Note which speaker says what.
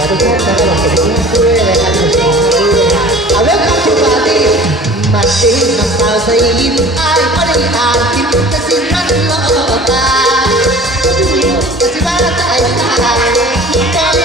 Speaker 1: ขอทุท่ชุดบาร์ดี้บัดนี้ำตาใสยิ้มอายได้านยิ้มแต่นมันลอตาแต่สิ่บ้าใจตาย